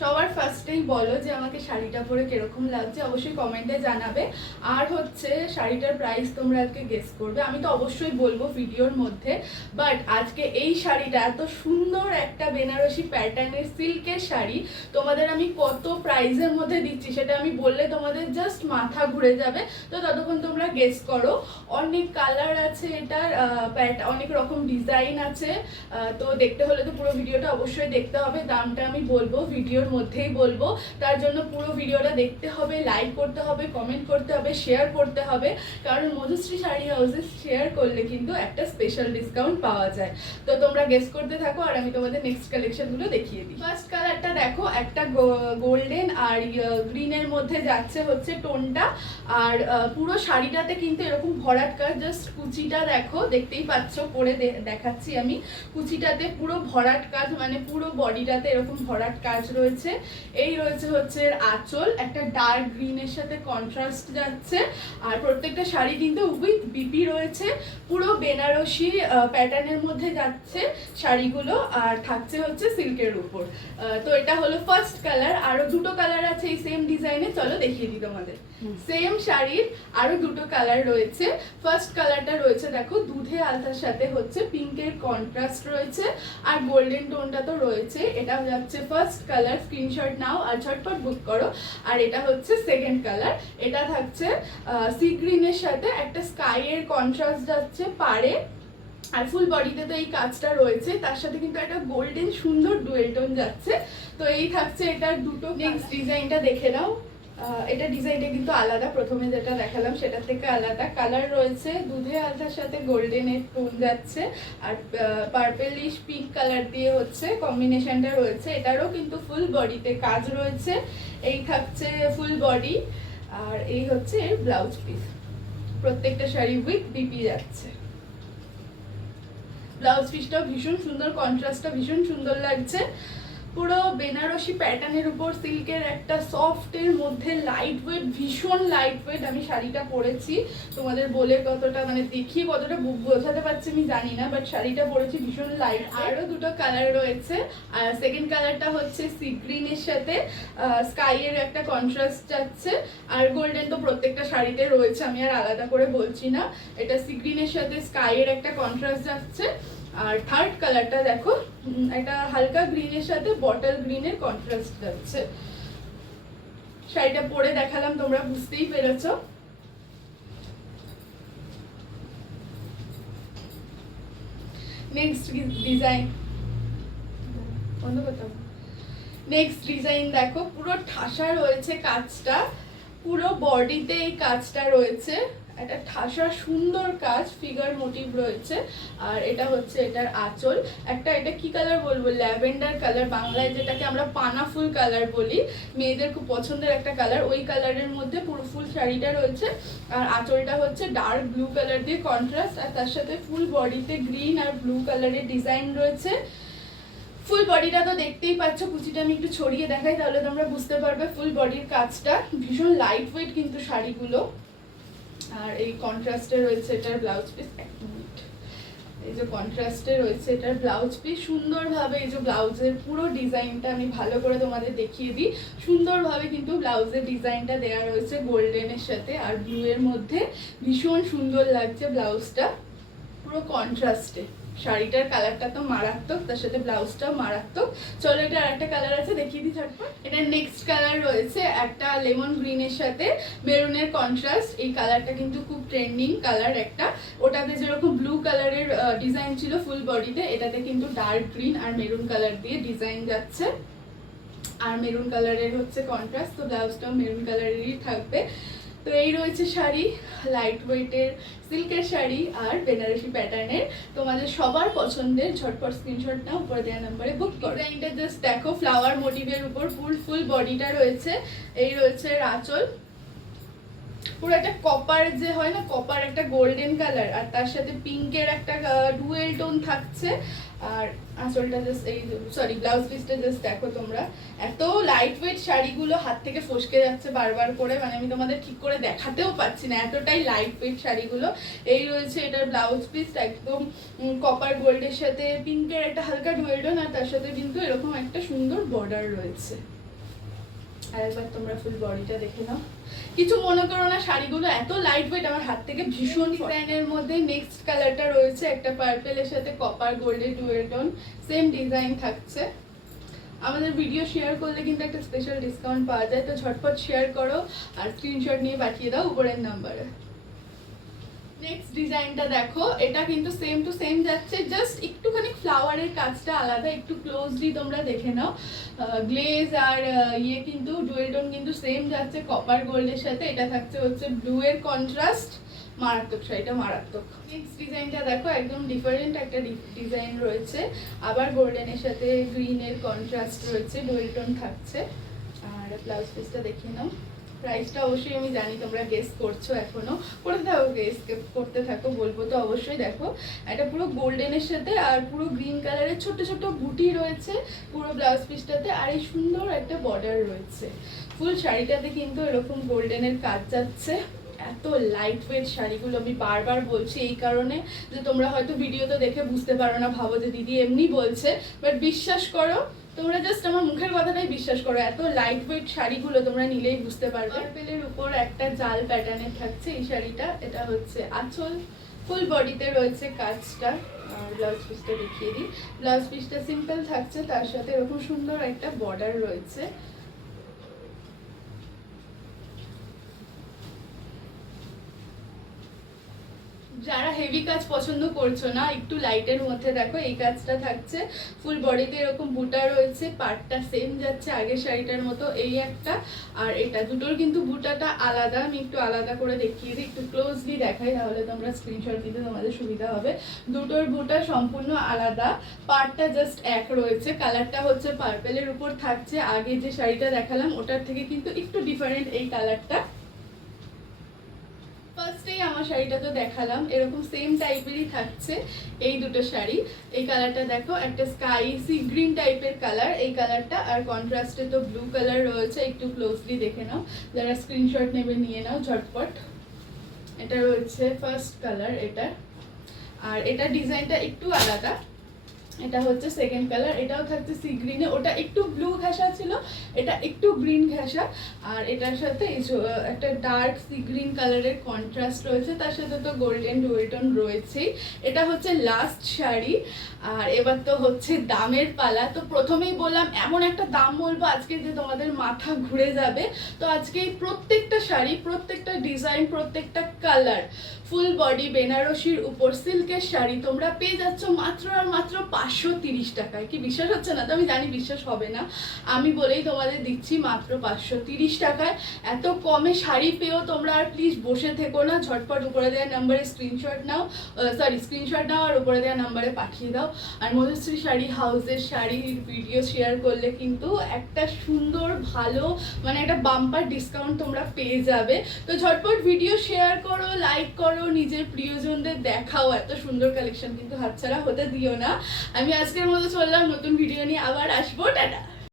সবার ফার্স্টেই বলো যে আমাকে শাড়িটা পরে কিরকম লাগছে, অবশ্যই কমেন্টে জানাবে। আর হচ্ছে শাড়িটার প্রাইস তোমরা আজকে গেস করবে, আমি তো অবশ্যই বলবো ভিডিওর মধ্যে। বাট আজকে এই শাড়িটা এত সুন্দর একটা বেনারসি প্যাটার্নের সিল্কের শাড়ি তোমাদের আমি কত প্রাইসের মধ্যে দিচ্ছি সেটা আমি বললে তোমাদের জাস্ট মাথা ঘুরে যাবে। তো ততক্ষণ তোমরা গেস করো। অনেক কালার আছে এটার, অনেক রকম ডিজাইন আছে। তো দেখতে হলে তো পুরো ভিডিওটা অবশ্যই দেখতে হবে। দামটা আমি বলবো ভিডিওর মধ্যেই বলবো, তার জন্য পুরো ভিডিওটা দেখতে হবে, লাইক করতে হবে, কমেন্ট করতে হবে, শেয়ার করতে হবে। কারণ মধুশ্রী শাড়ি হাউসে শেয়ার করলে কিন্তু একটা স্পেশাল ডিসকাউন্ট পাওয়া যায়। তো তোমরা গেস করতে থাকো আর আমি তোমাদের নেক্সট কালেকশনগুলো দেখিয়ে দিই। ফার্স্ট কালারটা দেখো, একটা গোল্ডেন আর গ্রিনের মধ্যে যাচ্ছে হচ্ছে টোনটা। আর পুরো শাড়িটাতে কিন্তু এরকম ভরাট কাজ, জাস্ট কুচিটা দেখো, দেখতেই পাচ্ছ, পরে দেখাচ্ছি আমি। কুচিটাতে পুরো ভরাট কাজ, মানে পুরো বডিটাতে এরকম ভরাট কাজ রয়েছে। এই রয়েছে হচ্ছে আঁচল, একটা ডার্ক গ্রিনের সাথে কন্ট্রাস্ট যাচ্ছে। আর প্রত্যেকটা শাড়ি কিন্তু উইথ বিপি রয়েছে, পুরো বেনারসি প্যাটার্নের মধ্যে যাচ্ছে শাড়িগুলো, আর থাকছে হচ্ছে সিল্কের উপর। তো এটা হলো ফার্স্ট কালার। আরো দুটো কালার আছে এই সেম ডিজাইনে, চলো দেখিয়ে দিই তোমাদের। সেম শাড়ির আরো দুটো কালার রয়েছে। ফার্স্ট কালারটা রয়েছে দেখো দুধে আলতার সাথে হচ্ছে পিঙ্কের কন্ট্রাস্ট রয়েছে, আর গোল্ডেন টোনটা তো রয়েছে। এটা যাচ্ছে ফার্স্ট কালার, স্ক্রিনশট নাও আর ঝটপট বুক করো। আর এটা হচ্ছে সেকেন্ড কালার, এটা থাকছে সি গ্রিনের সাথে একটা স্কাই এর কন্ট্রাস্ট যাচ্ছে পাড়ে। আর ফুল বডিতে তো এই কাজটা রয়েছে, তার সাথে কিন্তু একটা গোল্ডেন সুন্দর ডুয়েল টোন যাচ্ছে। তো এই থাকছে এটার দুটো। নেক্সট ডিজাইনটা দেখে নাও। এটা ডিজাইনটা কিন্তু আলাদা, প্রথমে যেটা দেখালাম সেটার থেকে আলাদা। কালার রয়েছে দুধে আলতার সাথে গোল্ডেনের টোন যাচ্ছে, আর পার্পেলিশ পিঙ্ক কালার দিয়ে হচ্ছে কম্বিনেশনটা রয়েছে। এটারও কিন্তু ফুল বডিতে কাজ রয়েছে। এই থাকছে ফুল বডি, আর এই হচ্ছে এর ব্লাউজ পিস। প্রত্যেকটা শাড়ি উইথ বিপি যাচ্ছে। ব্লাউজ পিসটাও ভীষণ সুন্দর, কন্ট্রাস্টটা ভীষণ সুন্দর লাগছে। পুরো বেনারসি প্যাটার্নের উপর সিল্কের একটা সফটের মধ্যে লাইট ওয়েট, ভীষণ লাইট ওয়েট। আমি শাড়িটা পরেছি, তোমাদের বলে কতটা মানে দেখিয়ে কতটা বোঝাতে পারছি আমি জানি না, বাট শাড়িটা পরেছি ভীষণ লাইট। আরও দুটো কালার রয়েছে। আর সেকেন্ড কালারটা হচ্ছে সি গ্রিনের সাথে স্কাইয়ের একটা কন্ট্রাস্ট যাচ্ছে, আর গোল্ডেন তো প্রত্যেকটা শাড়িতে রয়েছে, আমি আর আলাদা করে বলছি না। এটা সি গ্রিনের সাথে স্কাইয়ের একটা কন্ট্রাস্ট যাচ্ছে। আর থার্ড কালারটা দেখো, এটা হালকা গ্রিনের সাথে বটল গ্রিনের কন্ট্রাস্ট যাচ্ছে। শাড়িটা পরে দেখালাম, তোমরা বুঝতেই পেরেছো। নেক্সট ডিজাইন, নেক্সট ডিজাইন দেখো, পুরো ঠাসা রয়েছে কাজটা, পুরো বডিতে এই কাজটা রয়েছে, একটা ঠাসা সুন্দর কাজ, ফিগার মোটিভ রয়েছে। আর এটা হচ্ছে এটার আঁচল, একটা এটা কি কালার বলবো, ল্যাভেন্ডার কালার, বাংলায় যেটাকে আমরা পানা ফুল কালার বলি, মেয়েদের খুব পছন্দের একটা কালার, ওই কালারের মধ্যে পুরো ফুল শাড়িটা রয়েছে। আর আঁচলটা হচ্ছে ডার্ক ব্লু কালার দিয়ে কন্ট্রাস্ট, আর তার সাথে ফুল বডিতে গ্রিন আর ব্লু কালারের ডিজাইন রয়েছে। ফুল বডিটা তো দেখতেই পাচ্ছ, কুচিটা আমি একটু ছড়িয়ে দেখাই তাহলে তোমরা বুঝতে পারবে ফুল বডির কাজটা। ভীষণ লাইট ওয়েট কিন্তু শাড়িগুলো। আর এই কন্ট্রাস্টে রয়েছে এটার ব্লাউজ পিস, এক মিনিট, এই যে কন্ট্রাস্টে রয়েছে এটার ব্লাউজ পিস। সুন্দরভাবে এই যে ব্লাউজের পুরো ডিজাইনটা আমি ভালো করে তোমাদের দেখিয়ে দিই। সুন্দরভাবে কিন্তু ব্লাউজের ডিজাইনটা দেওয়া রয়েছে গোল্ডেনের সাথে আর ব্লু এর মধ্যে, ভীষণ সুন্দর লাগছে ব্লাউজটা, পুরো কন্ট্রাস্টে। শাড়িটার কালারটা তো মারাত্মক, তার সাথে ব্লাউজটাও মারাত্মক। চলো এটা আরেকটা কালার আছে, দেখিয়ে দিই ঝটপট। এটার নেক্সট কালার রয়েছে একটা লেমন গ্রিনের সাথে মেরুনের কন্ট্রাস্ট। এই কালারটা কিন্তু খুব ট্রেন্ডিং কালার একটা। ওটাতে যেরকম ব্লু কালারের ডিজাইন ছিল ফুল বডিতে, এটাতে কিন্তু ডার্ক গ্রিন আর মেরুন কালার দিয়ে ডিজাইন যাচ্ছে। আর মেরুন কালারের হচ্ছে কন্ট্রাস্ট, তো ব্লাউজটাও মেরুন কালারেরই থাকবে। তো এই রয়েছে শাড়ি, লাইট ওয়েটের সিল্কের শাড়ি আর বেনারসি প্যাটার্নের, তোমাদের সবার পছন্দের। ঝটপট স্ক্রিনশট নাও, উপরে দেওয়া নাম্বারে বুক করো। ডিজাইনটা জাস্ট দেখো, ফ্লাওয়ার মোটিভের উপর ফুল বডিটা রয়েছে। এই রয়েছে আঁচল, পুরো একটা কপার যে হয় না, কপার একটা গোল্ডেন কালার, আর তার সাথে পিঙ্কের একটা ডুয়েল টোন থাকছে। আর আঁচলটা জাস্ট এই সরি ব্লাউজ পিসটা জাস্ট দেখো তোমরা, এত লাইট ওয়েট শাড়িগুলো হাত থেকে ফসকে যাচ্ছে বারবার করে, মানে আমি তোমাদের ঠিক করে দেখাতেও পাচ্ছি না, এতটাই লাইট ওয়েট শাড়িগুলো। এই রয়েছে এটার ব্লাউজ পিস, একদম কপার গোল্ডের সাথে পিঙ্কের একটা হালকা ডুয়েল টোন, আর তার সাথে কিন্তু এরকম একটা সুন্দর বর্ডার রয়েছে। আর একবার তোমরা ফুল বডিটা দেখে নাও। কিছু মনে করো না, শাড়িগুলো এত লাইট ওয়েট, আমার হাত থেকে ভীষণ। ডিজাইনের মধ্যে নেক্সট কালারটা রয়েছে একটা পার্পেলের সাথে কপার গোল্ডের ডুয়েল টোন, সেম ডিজাইন থাকছে। আমাদের ভিডিও শেয়ার করলে কিন্তু একটা স্পেশাল ডিসকাউন্ট পাওয়া যায়, তো ঝটপট শেয়ার করো আর স্ক্রিনশট নিয়ে পাঠিয়ে দাও উপরের নাম্বারে। নেক্সট ডিজাইনটা দেখো, এটা কিন্তু সেম টু সেম যাচ্ছে, জাস্ট একটুখানি ফ্লাওয়ারের কাজটা আলাদা, একটু ক্লোজলি তোমরা দেখে নাও। গ্লেজ আর ইয়ে কিন্তু ডুয়েল টোন কিন্তু সেম যাচ্ছে কপার গোল্ডের সাথে। এটা থাকছে হচ্ছে ব্লু এর কন্ট্রাস্ট, মারাত্মক শাড়িটা মারাত্মক। নেক্সট ডিজাইনটা দেখো, একদম ডিফারেন্ট একটা ডিজাইন রয়েছে, আবার গোল্ডেনের সাথে গ্রিনের কন্ট্রাস্ট রয়েছে, ডুয়েল টোন থাকছে। আর ব্লাউজ পিসটা দেখে নাও। প্রাইসটা অবশ্যই আমি জানি তোমরা গেস করছো, এখনো করতে থাকো, গেস করতে থাকো, বলবো তো অবশ্যই। দেখো এটা পুরো গোল্ডেনের সাথে আর পুরো গ্রিন কালারের ছোট ছোট বুটি রয়েছে পুরো ব্লাউজ পিসটাতে, আর এই সুন্দর একটা বর্ডার রয়েছে। ফুল শাড়িটাতে কিন্তু এরকম গোল্ডেনের কাজ যাচ্ছে। এত লাইট ওয়েট শাড়িগুলো, আমি বারবার বলছি এই কারণে যে তোমরা হয়তো ভিডিওতে দেখে বুঝতে পারো না, ভাবো যে দিদি এমনি বলছে, বাট বিশ্বাস করো, তোমরা জাস্ট আমার মুখের কথাটাই বিশ্বাস করো, এত লাইট ওয়েট শাড়িগুলো তোমরা নিলেই বুঝতে পারবে। পার্পেলের উপর একটা জাল প্যাটার্নের থাকছে এই শাড়িটা। এটা হচ্ছে আঁচল, ফুল বডিতে রয়েছে কাজটা। আর ব্লাউজ পিসটা দেখিয়ে দিই। ব্লাউজ পিসটা সিম্পল থাকছে, তার সাথে এরকম সুন্দর একটা বর্ডার রয়েছে। যারা হেভি কাজ পছন্দ করছো না, একটু লাইটের মধ্যে দেখো এই কাজটা থাকছে। ফুল বডিতে এরকম বুটা রয়েছে, পার্টটা সেম যাচ্ছে আগের শাড়িটার মতো, এই একটা আর এটা, দুটোর কিন্তু বুটাটা আলাদা। আমি একটু আলাদা করে দেখিয়ে দিই, একটু ক্লোজলি দেখাই, তাহলে তোমরা স্ক্রিনশট দিতে তোমাদের সুবিধা হবে। দুটোর বুটা সম্পূর্ণ আলাদা, পার্টটা জাস্ট এক রয়েছে। কালারটা হচ্ছে পার্পেলের উপর থাকছে, আগে যে শাড়িটা দেখালাম ওটার থেকে কিন্তু একটু ডিফারেন্ট এই কালারটা। ফার্স্টেই আমার শাড়িটা তো দেখালাম, এরকম সেম টাইপেরই থাকছে এই দুটো শাড়ি। এই কালারটা দেখো, একটা স্কাই সি গ্রিন টাইপের কালার এই কালারটা, আর কন্ট্রাস্টে তো ব্লু কালার রয়েছে, একটু ক্লোজলি দেখে নাও। যারা স্ক্রিনশট নেবে নিয়ে নাও ঝটপট। এটা রয়েছে ফার্স্ট কালার এটা, আর এটা ডিজাইনটা একটু আলাদা। এটা হচ্ছে সেকেন্ড কালার, এটাও থাকছে সি গ্রিনে, ওটা একটু ব্লু ঘাসা ছিল, এটা একটু গ্রিন ঘাসা। আর এটার সাথে একটা ডার্ক সি গ্রিন কালারের কন্ট্রাস্ট রয়েছে, তার সাথে তো গোল্ডেন ডুয়েল টোন রয়েছেই। এটা হচ্ছে লাস্ট শাড়ি, আর এবার তো হচ্ছে দামের পালা। তো প্রথমেই বললাম এমন একটা দাম বলবো আজকে যে তোমাদের মাথা ঘুরে যাবে। তো আজকে প্রত্যেকটা শাড়ি, প্রত্যেকটা ডিজাইন, প্রত্যেকটা কালার, ফুল বডি বেনারসির উপর সিল্কের শাড়ি তোমরা পেয়ে যাচ্ছ মাত্র আর মাত্র 530 টাকায়। কি বিশ্বাস হচ্ছে না? তো আমি জানি বিশ্বাস হবে না, আমি বলেই তোমাদের দিচ্ছি মাত্র 530 টাকায়। এত কমে শাড়ি পেয়েও তোমরা আর প্লিজ বসে থেকো না, ঝটপট উপরে দেওয়া নাম্বারে স্ক্রিনশট নাও, স্ক্রিনশট নাও আর উপরে দেওয়া নাম্বারে পাঠিয়ে দাও। আর মধুশ্রী শাড়ি হাউসের শাড়ির ভিডিও শেয়ার করলে কিন্তু একটা সুন্দর ভালো মানে একটা বাম্পার ডিসকাউন্ট তোমরা পেয়ে যাবে। তো ঝটপট ভিডিও শেয়ার করো, লাইক করো, নিজের প্রিয়জনদের দেখাও, এত সুন্দর কালেকশন কিন্তু হাতছাড়া হতে দিও না। আমি আজকের মতো চললাম, নতুন ভিডিও নিয়ে আবার আসবো, টাটা।